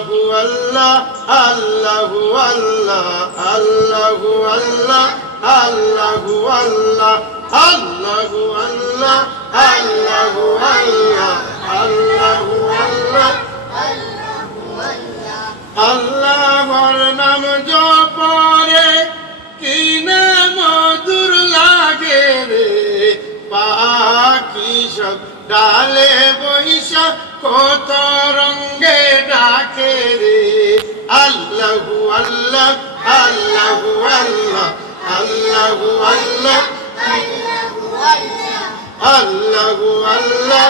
আল্লাহ আল্লাহু আল্লাহ আল্লাহু আল্লাহ আল্লাহু আল্লাহ আল্লাহু আল্লাহ আল্লাহু আল্লাহ আল্লাহু আল্লাহ আল্লাহর নাম জপরে কি না মধুর লাগে রে পাখি সব ডালে বৈশা কত রঙে ডাকে রে আল্লাহু আল্লাহ আল্লাহু আল্লাহ আল্লাহু আল্লাহ আল্লাহু আল্লাহ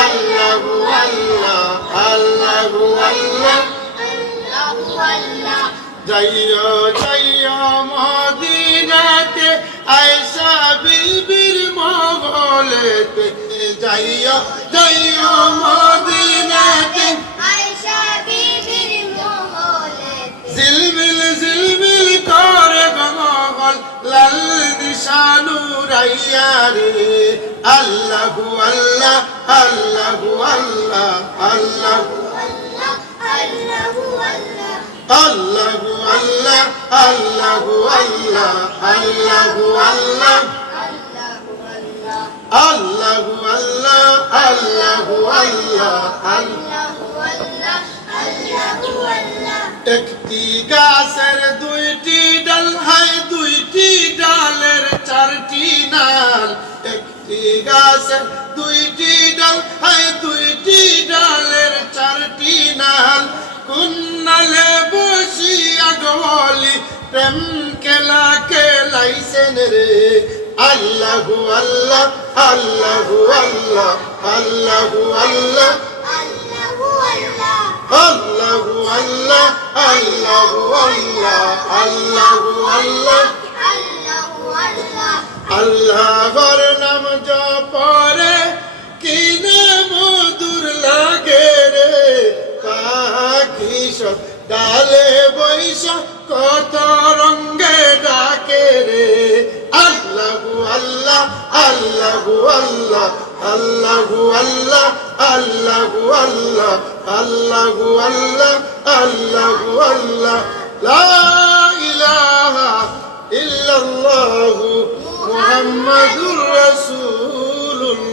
আল্লাহু আল্লাহ আল্লাহু আল্লাহ যাইও যাইও মদিনাতে আয়েশা বিবির মহলেতে যাইও যাইও মদিনাতে আয়েশা বিবির মহলেতে জিলমিল জিলমিল করে গমগল লাল নিশানু রাইয়া রে আল্লাহু আল্লাহ আল্লাহু আল্লাহ আল্লাহু আল্লাহু আল্লাহ আল্লাহু আল্লাহ আল্লাহু আল্লাহ আল্লাহু আল্লাহ আল্লাহু আল্লাহ একটি গাছের দুইটি ডাল হয় দুইটি ডালের চারটি নাল একটি গাছের দুইটি ডাল হয় দুইটি ডালের চারটি নাল কুন্নালে বসিয়া গলি প্রেম খেলা খেলাইছেন রে আল্লাহু আল্লাহ আল্লাহু আল্লাহ আল্লাহু আল্লাহ আল্লাহু আল্লাহ আল্লাহু আল্লাহ আল্লাহু আল্লাহ আল্লাহর নাম জপরে কি না মধুর লাগে রে পাখি সব ডালে বৈশা কত রঙে ডাকে রে আল্লাহু আল্লাহ আল্লাহু আল্লাহ আল্লাহু আল্লাহ আল্লাহু আল্লাহ আল্লাহু আল্লাহ আল্লাহু আল্লাহ লা ইলাহা ইল্লাল্লাহু মুহাম্মাদুর রাসূলুল্লাহ।